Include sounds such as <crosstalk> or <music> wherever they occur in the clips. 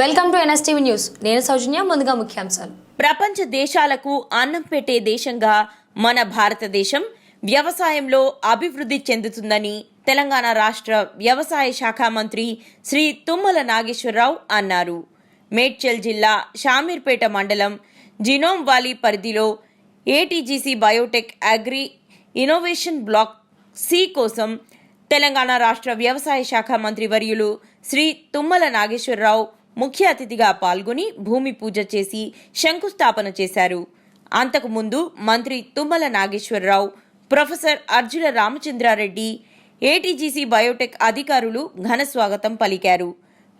Welcome to NSTV news. నేను సౌజన్య ముందుగా ముఖ్యాంశాలు. ప్రపంచ దేశాలకు అన్నం పెట్టే దేశంగా మన భారతదేశం వ్యవసాయంలో అభివృద్ధి చెందుతుందని తెలంగాణ రాష్ట్ర వ్యవసాయ శాఖ మంత్రి శ్రీ తుమ్మల నాగేశ్వరరావు అన్నారు. మేడ్చల్ జిల్లా షామీర్పేట మండలం జినోమ్ వాలీ పరిధిలో ATGC biotech agri innovation block C కోసం తెలంగాణ రాష్ట్ర వ్యవసాయ శాఖ మంత్రి వర్యులు శ్రీ తుమ్మల నాగేశ్వరరావు ముఖ్య అతిథిగా పాల్గొని భూమి పూజ చేసి శంకుస్థాపన చేశారు. అంతకుముందు మంత్రి Tummala Nageswara Rao professor Arjuna Ramachandra Reddy ATGC biotech అధికారులు ఘన స్వాగతం పలికారు.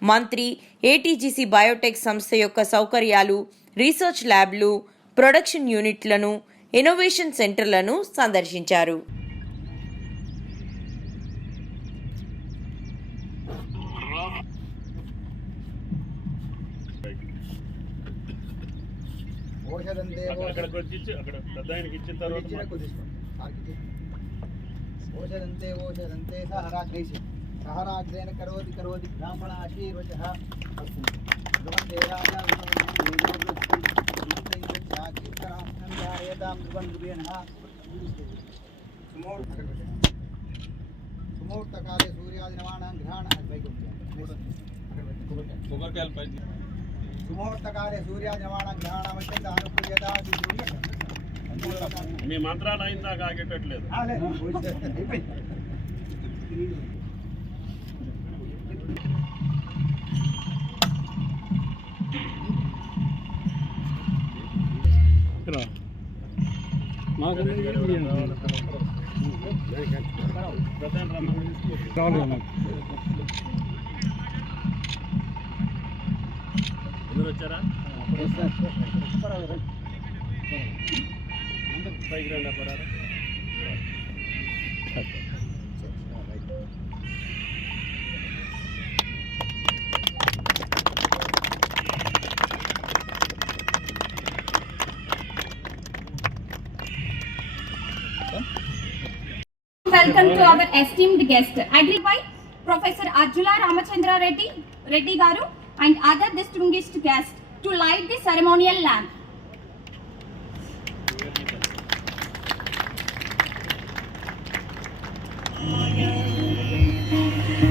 మంత్రి ఏటీజీసీ బయోటెక్ సంస్థ యొక్క సౌకర్యాలు రీసెర్చ్ ల్యాబ్లు ప్రొడక్షన్ యూనిట్లను ఇన్నోవేషన్ సెంటర్లను సందర్శించారు. అక్కడికి వచ్చి ఇచ్చి- అక్కడ పెద్ద ఆయనకి ఇచ్చిన తర్వాత ఓషధంతే ఓషధంతే సహరాగ్రేసి సహరాగ్రేణ కరోతి కరోతి బ్రాహ్మణ ఆశీర్వచ ధ్రువంతే రాజా సుమూర్తకాలే సూర్యాదినమానాం గ్రహణ కొబ్బరికాయలు పైన సుమూర్తకాలే సూర్యాదినమానాం గ్రహణమత్యంత అనుకూల్యత మీ మంత్రాలు అయిందాక ఆగేటట్లేదు పెద్ద అందరూ వచ్చారా పైకి రండి అప్పడారా Welcome to our esteemed guest, agreed by Professor Arjula Ramachandra Reddy, Reddy Garu and other distinguished guests to light the ceremonial lamp.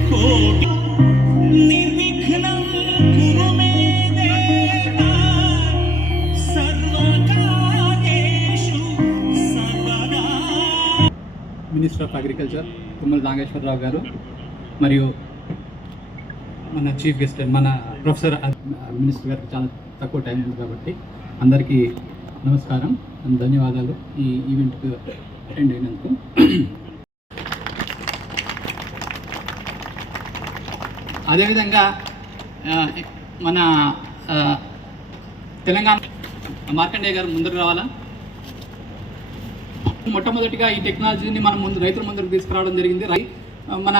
కోటి నిర్విఘ్నం కురు మే దేవా సర్వకార్యేషు సర్వదా minister of agriculture Tummala Nageswara Rao garu మరియు మన చీఫ్ గెస్ట్ మన professor minister uh, గారికి చాలా తక్కువ టైం ఉంది కాబట్టి అందరికీ నమస్కారం ధన్యవాదాలు ఈ ఈవెంట్కి అటెండ్ అయినందుకు. అదేవిధంగా uh, మన uh, తెలంగాణ మార్కండేయ గారు ముందుకు రావాలా? మొట్టమొదటిగా ఈ టెక్నాలజీని మనం ముందు రైతుల ముందుకు తీసుకురావడం జరిగింది. రై మన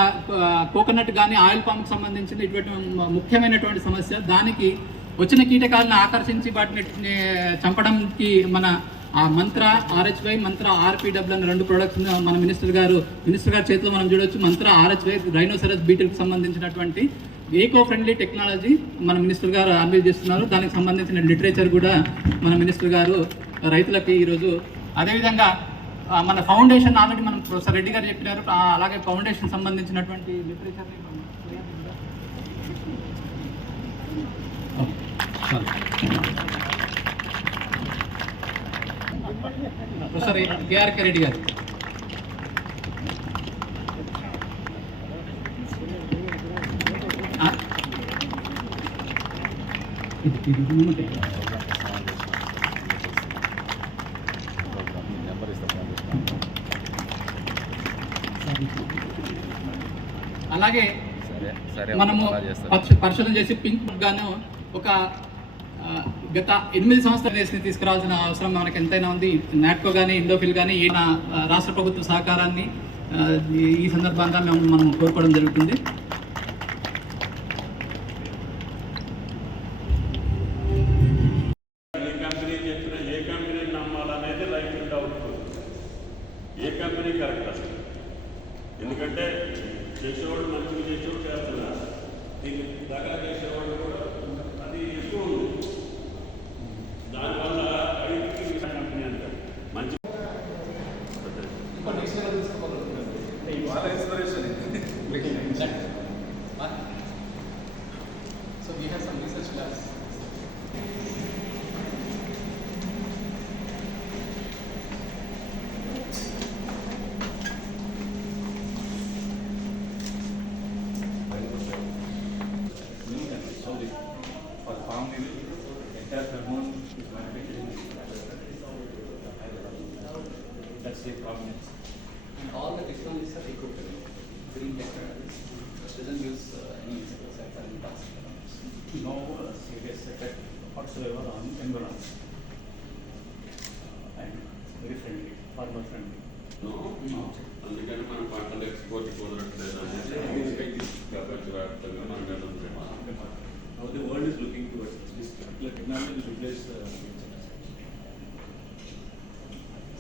కోకోనట్ కానీ ఆయిల్ పాంప్కి సంబంధించిన ఇటువంటి ముఖ్యమైనటువంటి సమస్య. దానికి వచ్చిన కీటకాలను ఆకర్షించి వాటిని ని చంపడానికి మన ఆ మంత్ర ఆర్హెచ్వై మంత్ర ఆర్పిడబ్ల్యూ అనే రెండు ప్రొడక్ట్స్ మన మినిస్టర్ గారు మినిస్టర్ గారి చేతిలో మనం చూడొచ్చు. మంత్ర ఆర్హెచ్వై రైనోసరస్ బీటిల్కి సంబంధించినటువంటి ఏకో ఫ్రెండ్లీ టెక్నాలజీ మన మినిస్టర్ గారు అన్వీల్ చేస్తున్నారు. దానికి సంబంధించిన లిటరేచర్ కూడా మన మినిస్టర్ గారు రైతులకి ఈరోజు అదేవిధంగా మన ఫౌండేషన్ ఆల్రెడీ మనం ప్రొఫెసర్ రెడ్డి గారు చెప్పినారు. అలాగే ఫౌండేషన్ సంబంధించినటువంటి లిటరేచర్ ప్రొఫెసర్ కేఆర్కే రెడ్డి గారు. ఇది అలాగే మనము పరిశ- పరిశోధన చేసి పింక్ గాను ఒక గత ఎనిమిది సంవత్సరాల దేశని తీసుకురావాల్సిన అవసరం మనకు ఎంతైనా ఉంది. నాట్కో కానీ ఇండోఫిల్ కానీ ఈ నా, ఆ, రాష్ట్ర ప్రభుత్వ సహకారాన్ని ఈ- సందర్భంగా మేము మనం కోరుకోవడం జరుగుతుంది. ఏ కంపెనీ కరెక్ట్ అసలు? ఎందుకంటే చేసేవాడు మంచిగా చేసేవాడు చేస్తున్నారు దీన్ని దగ్గర చేసేవాళ్ళు కూడా అది ఎక్కువ ఉంది దానివల్ల రైతుకి కంపెనీ అంటారు మంచి So we have some research labs. That's the problem. And all the technologies are eco-friendly, green technologies, doesn't use uh, any insecticides or any pesticides. No uh, serious effect whatsoever on environment. And very friendly, farmer friendly. అందుకని మన పంటలు export కుదరట్లేదు అనేది ప్రపంచవ్యాప్తంగా మన మీద ఉంది. Now the world is looking towards this.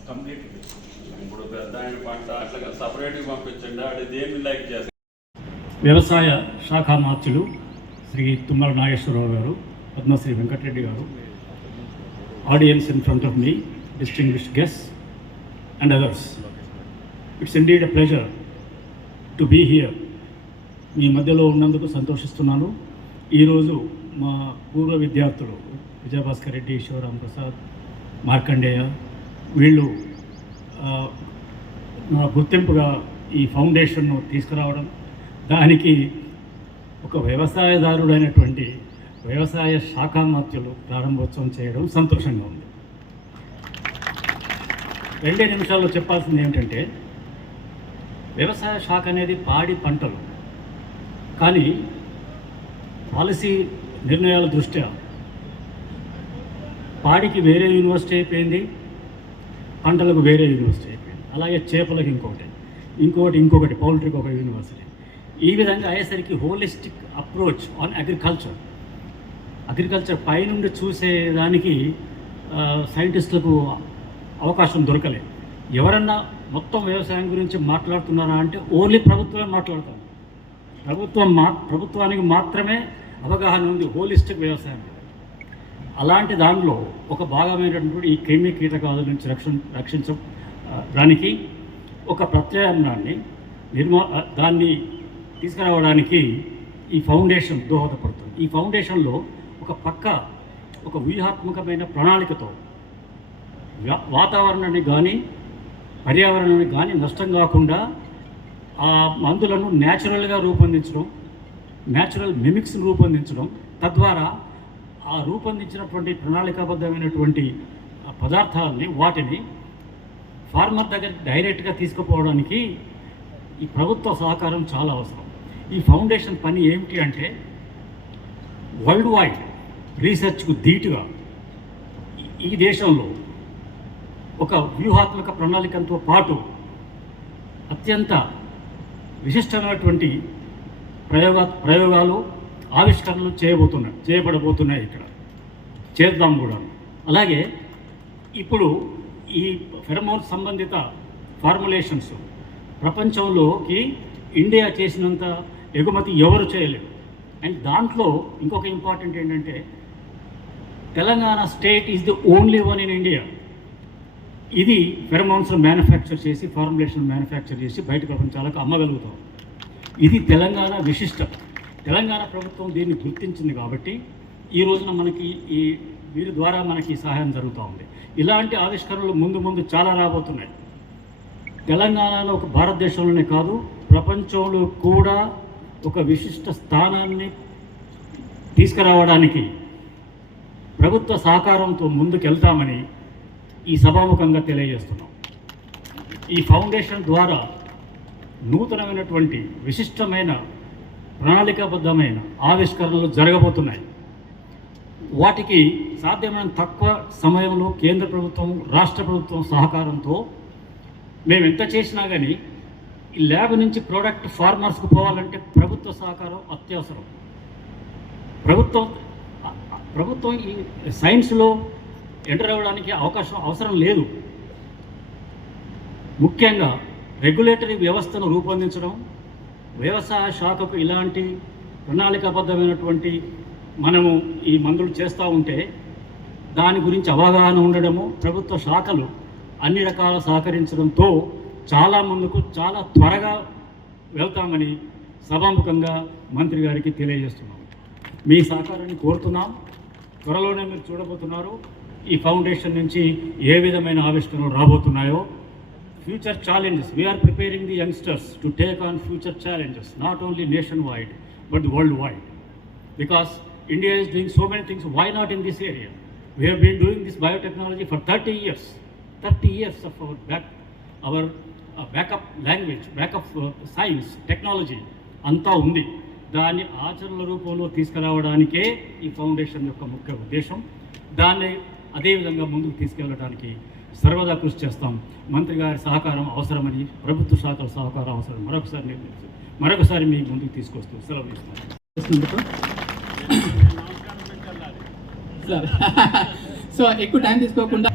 ఇప్పుడు పెద్ద ఆయన పంట అట్లా సపరేట్గా పంపించండి. అది దేన్ని లైక్ చేస్తారు వ్యవసాయ శాఖ మార్చులు Shri Tummala Nageswararao garu Padmashri Venkata Reddy garu audience in front of me distinguished guest and others it's indeed a pleasure to be here మీ మధ్యలో ఉన్నందుకు సంతోషిస్తున్నాను. ఈరోజు మా పూర్వ విద్యార్థులు విజయభాస్కర్ రెడ్డి శివరాం ప్రసాద్ మార్కండేయ వీళ్ళు గుర్తింపుగా ఈ ఫౌండేషన్ను తీసుకురావడం దానికి ఒక వ్యవసాయదారుడైనటువంటి వ్యవసాయ శాఖామాత్యులు ప్రారంభోత్సవం చేయడం సంతోషంగా ఉంది. రెండే నిమిషాల్లో చెప్పాల్సింది ఏమిటంటే వ్యవసాయ శాఖ అనేది పాడి పంటలు. కానీ పాలసీ నిర్ణయాల దృష్ట్యా పాడికి వేరే యూనివర్సిటీ అయిపోయింది పంటలకు వేరే యూనివర్సిటీ అయిపోయింది. అలాగే చేపలకు ఇంకొకటి. ఇంకొకటి ఇంకొకటి పౌల్ట్రీకి ఒక యూనివర్సిటీ. ఈ విధంగా అయ్యేసరికి holistic approach on agriculture. Agriculture పైనుండి చూసేదానికి సైంటిస్టులకు అవకాశం దొరకలేదు. ఎవరన్నా మొత్తం వ్యవసాయం గురించి మాట్లాడుతున్నారా అంటే ఓన్లీ ప్రభుత్వమే మాట్లాడతాం ప్రభుత్వం మా ప్రభుత్వానికి మాత్రమే అవగాహన ఉంది హోలిస్టిక్ వ్యవసాయం అలాంటి దానిలో ఒక భాగమైనటువంటి ఈ క్రిమి కీటకాల నుంచి రక్షణ రక్షించ దానికి ఒక ప్రత్యామ్నాన్ని నిర్మా దాన్ని తీసుకురావడానికి ఈ ఫౌండేషన్ దోహదపడుతుంది. ఈ ఫౌండేషన్లో ఒక పక్క ఒక వ్యూహాత్మకమైన ప్రణాళికతో వాతావరణాన్ని కానీ పర్యావరణానికి కానీ నష్టం కాకుండా ఆ మందులను న్యాచురల్గా రూపొందించడం న్యాచురల్ మిమిక్స్ని రూపొందించడం తద్వారా ఆ రూపొందించినటువంటి ప్రణాళికాబద్ధమైనటువంటి పదార్థాలని వాటిని ఫార్మర్ దగ్గర డైరెక్ట్గా తీసుకుపోవడానికి ఈ ప్రభుత్వ సహకారం చాలా అవసరం. ఈ ఫౌండేషన్ పని ఏమిటి అంటే వరల్డ్ వైడ్ రీసెర్చ్కు ధీటుగా ఈ- ఈ దేశంలో ఒక వ్యూహాత్మక ప్రణాళికతో పాటు అత్యంత విశిష్టమైనటువంటి ప్రయోగ ప్రయోగాలు ఆవిష్కరణలు చేయబోతున్నాయి చేయబడబోతున్నాయి ఇక్కడ. చేద్దాం కూడా. అలాగే ఇప్పుడు ఈ ఫెరమోన్ సంబంధిత ఫార్ములేషన్స్ ప్రపంచంలోకి ఇండియా చేసినంత ఎగుమతి ఎవరు చేయలేరు అండ్ దాంట్లో ఇంకొక ఇంపార్టెంట్ ఏంటంటే Telangana state is the only one in India. ఇది ఫెరమౌన్స్ మ్యానుఫ్యాక్చర్ చేసి ఫార్ములేషన్ మ్యానుఫ్యాక్చర్ చేసి బయట ప్రపంచాలకు అమ్మగలుగుతాం. ఇది తెలంగాణ విశిష్టం. తెలంగాణ ప్రభుత్వం దీన్ని గుర్తించింది కాబట్టి ఈ రోజున మనకి ఈ వీరి ద్వారా మనకి సహాయం జరుగుతూ ఉంది. ఇలాంటి ఆవిష్కరణలు ముందు ముందు చాలా రాబోతున్నాయి. తెలంగాణలో ఒక భారతదేశంలోనే కాదు ప్రపంచంలో కూడా ఒక విశిష్ట స్థానాన్ని తీసుకురావడానికి ప్రభుత్వ సహకారంతో ముందుకెళ్తామని ఈ సభాముఖంగా తెలియజేస్తున్నాం. ఈ ఫౌండేషన్ ద్వారా నూతనమైనటువంటి విశిష్టమైన ప్రణాళికాబద్ధమైన ఆవిష్కరణలు జరగబోతున్నాయి. వాటికి సాధ్యమైన తక్కువ సమయంలో కేంద్ర ప్రభుత్వం రాష్ట్ర ప్రభుత్వం సహకారంతో మేము ఎంత చేసినా కానీ ఈ ల్యాబ్ నుంచి ప్రోడక్ట్ ఫార్మర్స్కు పోవాలంటే ప్రభుత్వ సహకారం అత్యవసరం. ప్రభుత్వం ప్రభుత్వం ఈ సైన్స్లో ఎంటర్ అవ్వడానికి అవకాశం అవసరం లేదు. ముఖ్యంగా రెగ్యులేటరీ వ్యవస్థను రూపొందించడం వ్యవసాయ శాఖకు ఇలాంటి ప్రణాళికాబద్ధమైనటువంటి మనము ఈ మందులు చేస్తూ ఉంటే దాని గురించి అవగాహన ఉండడము ప్రభుత్వ శాఖలు అన్ని రకాల సహకరించడంతో చాలా ముందుకు చాలా త్వరగా వెళ్తామని సభాముఖంగా మంత్రి గారికి తెలియజేస్తున్నాం. మీ సహకారాన్ని కోరుతున్నాం. త్వరలోనే మీరు చూడబోతున్నారు ఈ ఫౌండేషన్ నుంచి ఏ విధమైన ఆవిష్కరణలు రాబోతున్నాయో. Future challenges we're preparing the youngsters to take on future challenges not only nationwide but worldwide because India is doing so many things why not in this area we have been doing this biotechnology for thirty years thirty years of our back our backup language backup science technology అంతా ఉంది. దాన్ని ఆచరణ రూపంలో తీసుకురావడానికే ఈ foundation యొక్క ముఖ్య ఉద్దేశం. దాన్ని అదేవిధంగా ముందుకు తీసుకెళ్ళడానికి సర్వదా కృషి చేస్తాం. మంత్రి గారి సహకారం అవసరమని ప్రభుత్వ శాఖల సహకారం అవసరం. మరొకసారి నిర్ణయించి మరొకసారి మీ ముందుకు తీసుకొస్తూ సెలవు ఇస్తాను <laughs> సో ఎక్కువ టైం తీసుకోకుండా